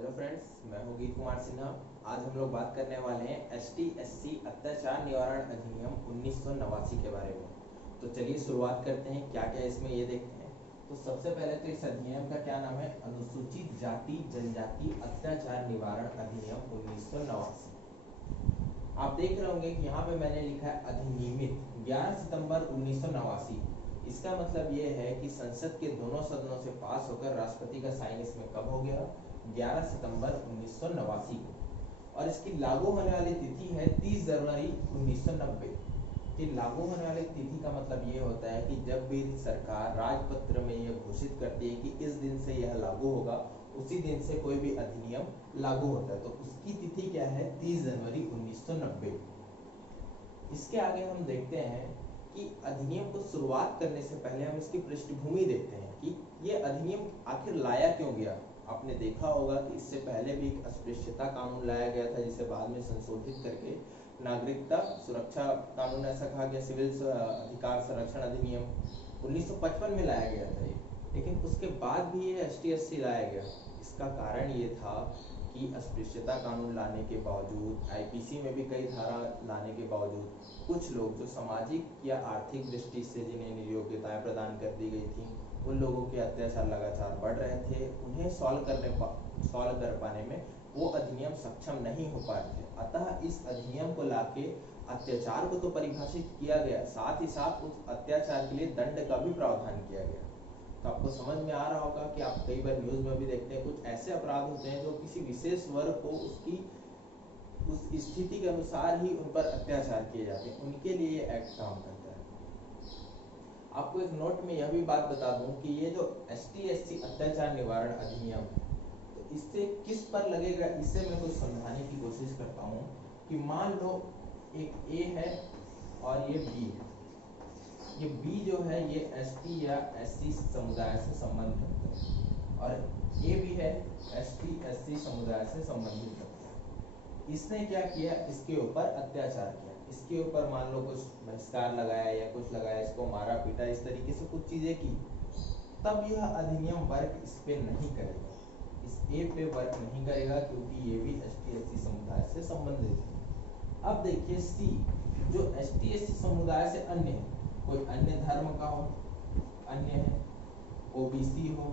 Hello friends, मैं हूँ गीत कुमार सिन्हा। आज हम लोग बात करने वाले हैं ST/SC अत्याचार निवारण अधिनियम 1989 के बारे में। तो चलिए शुरुआत करते हैं, क्या क्या इसमें ये देखते हैं। तो सबसे पहले तो इस अधिनियम का क्या नाम है, अनुसूचित जाति जनजाति अत्याचार निवारण अधिनियम 1989। आप देख रहे होंगे कि यहाँ पे मैंने लिखा है अधिनियमित 11 सितंबर 1989। इसका मतलब ये है कि संसद के दोनों सदनों से पास होकर राष्ट्रपति का साइन इसमें कब हो गया, 11 सितंबर 1989 को। और इसकी लागू होने वाली तिथि है 30 जनवरी 1990 कि लागू होने वाली तिथि का मतलब ये होता है कि जब भी सरकार राजपत्र में यह घोषित करती है कि इस दिन से यह लागू होगा, उसी दिन से कोई भी अधिनियम लागू होता है। तो उसकी तिथि क्या है, 30 जनवरी 1990। इसके आगे हम देखते हैं कि अधिनियम को शुरुआत करने से पहले हम इसकी पृष्ठभूमि देखते हैं कि ये अधिनियम आखिर लाया क्यों गया। आपने देखा होगा कि इससे पहले भी एक अस्पृश्यता कानून लाया गया था, जिसे बाद में संशोधित करके नागरिकता सुरक्षा कानून ऐसा कहा गया, सिविल अधिकार संरक्षण अधिनियम 1955 में लाया गया था ये। लेकिन उसके बाद भी ये ST/SC लाया गया। इसका कारण ये था कि अस्पृश्यता कानून लाने के बावजूद, IPC में भी कई धारा लाने के बावजूद, कुछ लोग जो सामाजिक या आर्थिक दृष्टि से जिन्हें निर्योग्यताएं प्रदान कर दी गई थी, उन लोगों के अत्याचार लगातार बढ़ रहे थे। उन्हें सॉल्व कर पाने में वो अधिनियम सक्षम नहीं हो पा रहे थे। अतः इस अधिनियम को लाके अत्याचार को तो परिभाषित किया गया, साथ ही साथ उस अत्याचार के लिए दंड का भी प्रावधान किया गया। तो आपको समझ में आ रहा होगा कि आप कई बार न्यूज में भी देखते हैं, कुछ ऐसे अपराध होते हैं जो किसी विशेष वर्ग को उसकी उस स्थिति के अनुसार ही उन पर अत्याचार किए जाते हैं, उनके लिए ये एक्ट काम करता है। आपको एक नोट में यह भी बात बता दूं कि ये जो ST/SC अत्याचार निवारण अधिनियम, तो इससे किस पर लगेगा, इससे मैं कुछ समझाने की कोशिश करता हूँ। कि मान लो एक A है और ये B है। ये B जो है ये ST या SC समुदाय से संबंधित है और A भी है ST/SC समुदाय से संबंधित है। इसने क्या किया, इसके ऊपर अत्याचार किया, इसके ऊपर मान लो कुछ बहिष्कार लगाया या कुछ लगाया, इसको मारा पीटा, इस तरीके से कुछ चीजें की, तब यह अधिनियम वर्क इस पे नहीं करेगा, इस A पे वर्क नहीं करेगा, क्योंकि ये भी ST/SC समुदाय से संबंधित है। अब देखिए C, जो ST/SC समुदाय से अन्य है, कोई अन्य धर्म का हो, अन्य है, OBC हो,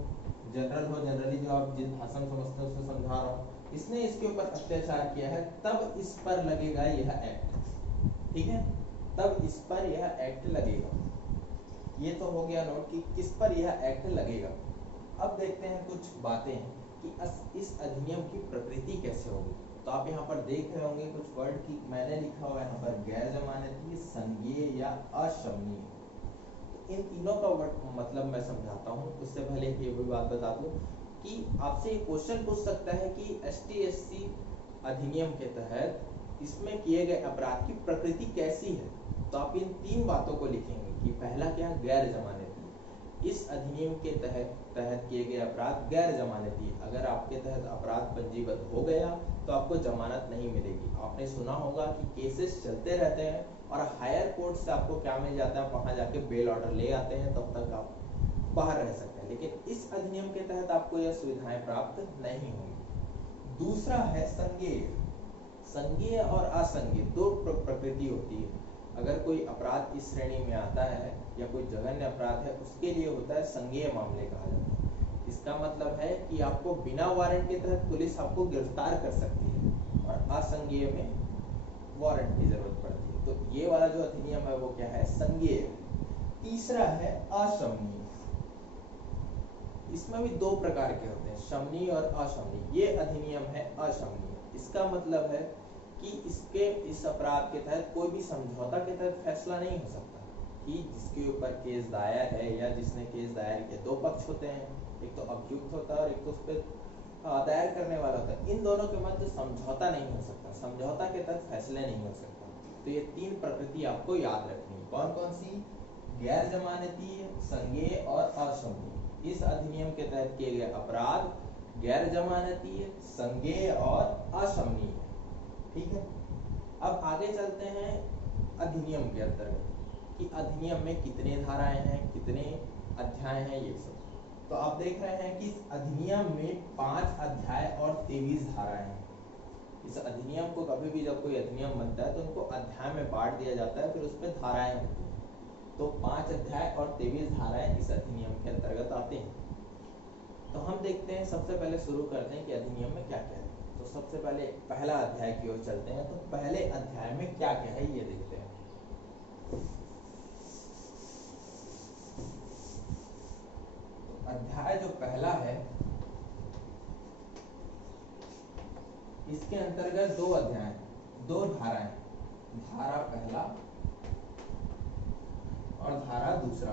जनरल हो, जनरली जो आप जिस भाषा में समझते हैं उसको समझा रहा हूँ, इसने इसके ऊपर अत्याचार किया है, तब इस पर लगेगा यह एक्ट। ठीक है, तब इस पर यह एक्ट लगेगा। ये तो हो गया नोट कि किस पर यह एक्ट लगेगा। अब देखते हैं कुछ बातें कि इस अधिनियम की प्रकृति कैसे होगी। तो आप यहाँ पर देख रहे होंगे कुछ वर्ड की मैंने लिखा हुआ है यहाँ पर, गैर जमानती, संज्ञेय या अशमनीय। तो इन तीनों का मतलब मैं समझाता हूँ। उससे पहले ये भी बात बता दूं कि आपसे एक क्वेश्चन पूछ सकता है कि ST/SC अधिनियम के तहत इसमें किए गए अपराध की प्रकृति कैसी है। तो आप इन तीन बातों को लिखेंगे कि पहला क्या, गैर जमानती। इस अधिनियम के तहत किए गए अपराध गैर जमानती। अगर आपके तहत अपराध पंजीबद्ध हो गया तो आपको जमानत नहीं मिलेगी। आपने सुना होगा कि केसेस चलते रहते हैं और हायर कोर्ट से आपको क्या मिल जाता है, वहां जाके बेल ऑर्डर ले आते हैं, तब तक आप बाहर रह सकते हैं। लेकिन इस अधिनियम के तहत आपको यह सुविधाएं प्राप्त नहीं होंगी। दूसरा है संज्ञेय। संज्ञेय और असंज्ञेय दो प्रकृति होती है। अगर कोई अपराध इस श्रेणी में आता है या कोई जघन्य अपराध है, उसके लिए होता है संज्ञेय मामले कहा जाता है। इसका मतलब है कि आपको बिना वारंट के तहत पुलिस आपको गिरफ्तार कर सकती है और असंज्ञेय में वारंट की जरूरत पड़ती है। तो ये वाला जो अधिनियम है वो क्या है, संज्ञेय। तीसरा है अशमनीय। इसमें भी दो प्रकार के होते हैं, शमनीय और अशमनीय। ये अधिनियम है अशमनीय। इसका मतलब है कि इस अपराध के तहत कोई भी समझौता के तहत फैसला नहीं हो सकता। कि जिसके ऊपर केस दायर है या जिसने केस दायर किया, दो पक्ष होते हैं, एक तो अभियुक्त होता है और एक तो उस पर दायर करने वाला होता है। इन दोनों के मध्य समझौता नहीं हो सकता, समझौता के तहत फैसले नहीं हो सकता। तो ये तीन प्रकृति आपको याद रखनी है। कौन कौन सी, गैर जमानती, संज्ञेय और अशमनीय। इस अधिनियम के तहत किए गए अपराध गैर जमानती, संज्ञेय और अशमनीय। ठीक है, अब आगे चलते हैं अधिनियम के अंतर्गत कि अधिनियम में कितने धाराएं हैं, कितने अध्याय हैं, ये सब। तो आप देख रहे हैं कि इस अधिनियम में 5 अध्याय और 23 धाराएं हैं। इस अधिनियम को कभी भी जब कोई अधिनियम बनता है तो उनको अध्याय में बांट दिया जाता है, फिर उसमें धाराएं होती हैं। तो 5 अध्याय और 23 धाराएं इस अधिनियम के अंतर्गत आते हैं। तो हम देखते हैं, सबसे पहले शुरू करते हैं कि अधिनियम में क्या क्या है। तो सबसे पहले पहला अध्याय की ओर चलते हैं। तो पहले अध्याय में क्या क्या है ये देखते हैं। तो अध्याय जो पहला है इसके अंतर्गत 2 अध्याय, 2 धाराएं, धारा पहला और धारा दूसरा।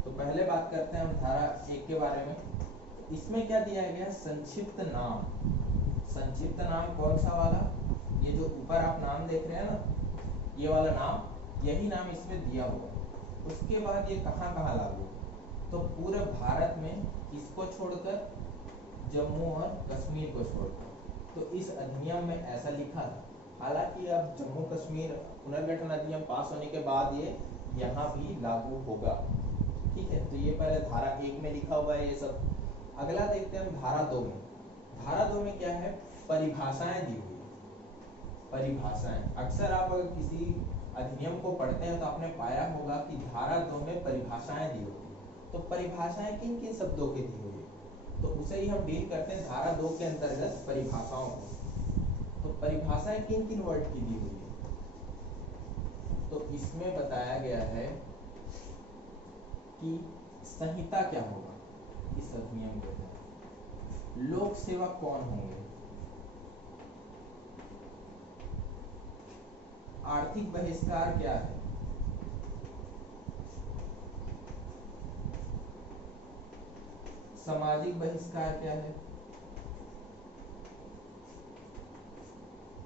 तो पहले बात करते हैं हम धारा 1 के बारे में। इसमें क्या दिया गया है? संक्षिप्त नाम। संक्षिप्त नाम कौन सा वाला? ये जो ऊपर आप नाम देख रहे हैं ना, ये वाला नाम, यही नाम इसमें दिया हुआ है। उसके बाद ये कहाँ कहाँ लागू? तो पूरे भारत में, इसको छोड़कर, जम्मू और कश्मीर को छोड़कर। तो इस अधिनियम में ऐसा लिखा था। हालांकि अब जम्मू कश्मीर पुनर्गठन अधिनियम पास होने के बाद ये यहाँ भी लागू होगा। ठीक है, तो ये पहले धारा 1 में लिखा हुआ है ये सब। अगला देखते हैं हम धारा 2 में। धारा 2 में क्या है? परिभाषाएं दी हुई है। परिभाषाएं, अक्सर आप अगर किसी अधिनियम को पढ़ते हैं तो आपने पाया होगा कि धारा 2 में परिभाषाएं दी होती है। तो परिभाषाएं किन किन शब्दों की दी हुई है, तो उसे ही हम डील करते हैं धारा 2 के अंतर्गत परिभाषाओं को। तो परिभाषाएं किन किन वर्ड की दी हुई है? तो इसमें बताया गया है कि संहिता क्या होगा इस अधिनियम के तहत, लोक सेवक कौन होंगे, आर्थिक बहिष्कार क्या है, सामाजिक बहिष्कार क्या है।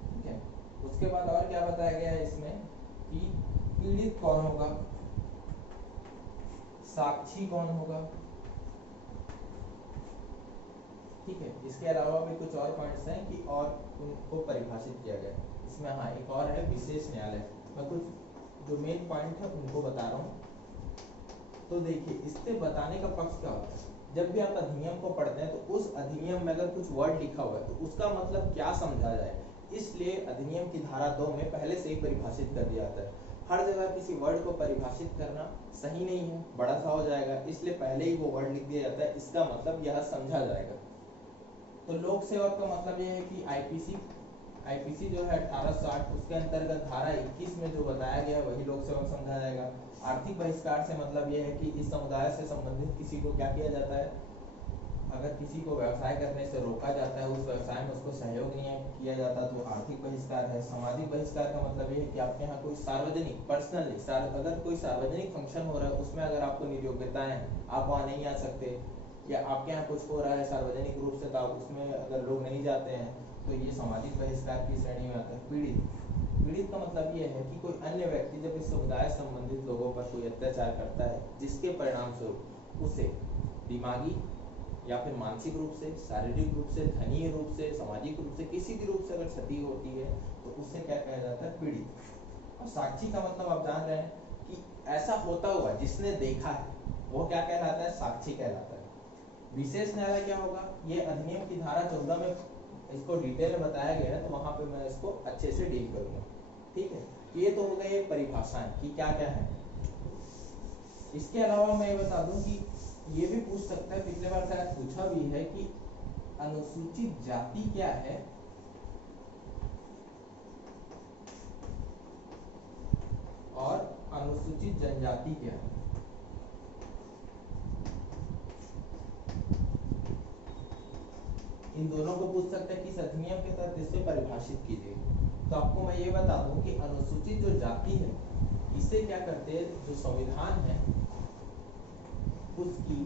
ठीक है, उसके बाद और क्या बताया गया है इसमें कि पीड़ित कौन होगा, साक्षी कौन होगा। ठीक है, इसके अलावा भी कुछ और पॉइंट्स हैं कि और उनको परिभाषित किया गया है इसमें। हाँ, एक और है विशेष न्यायालय। मैं कुछ जो मेन पॉइंट है उनको बता रहा हूँ। तो देखिए, इससे बताने का पक्ष क्या होता है? जब भी आप अधिनियम को पढ़ते हैं तो उस अधिनियम में अगर कुछ वर्ड लिखा हुआ है तो उसका मतलब क्या समझा जाए, इसलिए अधिनियम की धारा 2 में पहले से ही परिभाषित कर दिया जाता है। हर जगह किसी वर्ड को परिभाषित करना सही नहीं है, बड़ा सा हो जाएगा, इसलिए पहले ही वो वर्ड लिख दिया जाता है, इसका मतलब यह समझा जाएगा। तो लोक सेवक का मतलब यह है कि आईपीसी जो है 1860, उसके अंतर्गत धारा 21 में जो बताया गया वही लोक सेवक समझा जाएगा। आर्थिक बहिष्कार से मतलब यह है कि इस समुदाय से संबंधित किसी को क्या किया जाता है, अगर किसी को व्यवसाय करने से रोका जाता है, उस व्यवसाय में उसको सहयोग नहीं किया जाता, तो आर्थिक बहिष्कार है। सामाजिक बहिष्कार का मतलब ये है कि आपके यहाँ कोई सार्वजनिक, पर्सनली अगर कोई सार्वजनिक फंक्शन हो रहा है उसमें अगर आपको नियोग्यताएं, आप वहाँ नहीं आ सकते, या आपके यहाँ कुछ हो रहा है सार्वजनिक रूप से तो आप उसमें अगर लोग नहीं जाते हैं, तो ये सामाजिक बहिष्कार की श्रेणी में आता है। पीड़ित का मतलब ये है कि कोई अन्य व्यक्ति जब इस समुदाय संबंधित लोगों पर कोई अत्याचार करता है, जिसके परिणाम स्वरूप उसे दिमागी या फिर मानसिक रूप से, शारीरिक रूप से, धनीय रूप से, सामाजिक रूप से, किसी भी रूप से अगर क्षति होती है तो उससे क्या कहा जाता है? पीड़ित। और साक्षी का मतलब आप जान रहे हैं कि ऐसा होता हुआ जिसने देखा है वो क्या कहलाता है? साक्षी कहलाता है। विशेष न्यायालय क्या होगा? ये अधिनियम की धारा 14 में इसको डिटेल में बताया गया है, तो वहां पे मैं इसको अच्छे से डील करूंगा। ठीक है, ये तो हो गई परिभाषाएं कि क्या क्या है। इसके अलावा मैं ये बता दूं कि ये भी पूछ सकता है, पिछले बार शायद पूछा भी है कि अनुसूचित जाति क्या है और अनुसूचित जनजाति क्या है। इन दोनों को पूछ सकते हैं कि इस अधिनियम के तहत इसे परिभाषित कीजिए। तो आपको मैं ये बता दूं कि अनुसूचित जो जाति है, इसे क्या करते हैं, जो संविधान है उसकी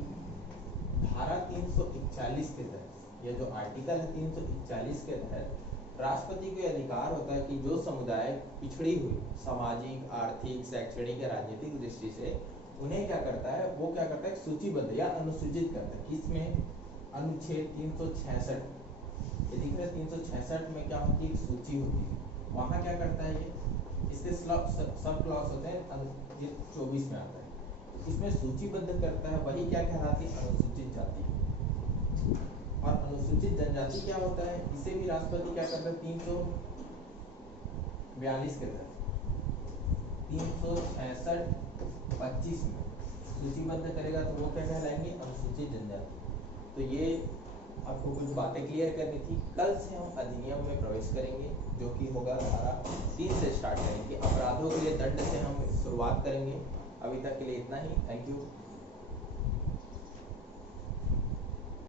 धारा 341 के तहत, ये जो आर्टिकल है 341 के तहत राष्ट्रपति को अधिकार होता है कि जो समुदाय पिछड़ी हुई सामाजिक, आर्थिक, शैक्षणिक या राजनीतिक दृष्टि से, उन्हें क्या करता है, वो क्या करता है, सूचीबद्ध या अनुसूचित करता है। किसमें? अनुच्छेद 366, ये दिख रहा है 366 में क्या होती है? सूची होती है। वहां क्या करता है ये, इसके सब क्लॉज होते हैं, 24 में आता है। इसमें सूचीबद्ध करता है वही क्या कहलाती है, अनुसूचित जाति। और अनुसूचित जनजाति क्या होता है, इसे भी राष्ट्रपति क्या करता है 342 के तहत 366(25) में सूचीबद्ध करेगा तो वो क्या कहलाएंगे, अनुसूचित जनजाति। तो ये आपको कुछ बातें क्लियर करनी थी। कल से हम अधिनियम में प्रवेश करेंगे जो कि होगा धारा 3 से स्टार्ट करेंगे। अपराधों के लिए दंड से हम शुरुआत करेंगे। अभी तक के लिए इतना ही। Thank you.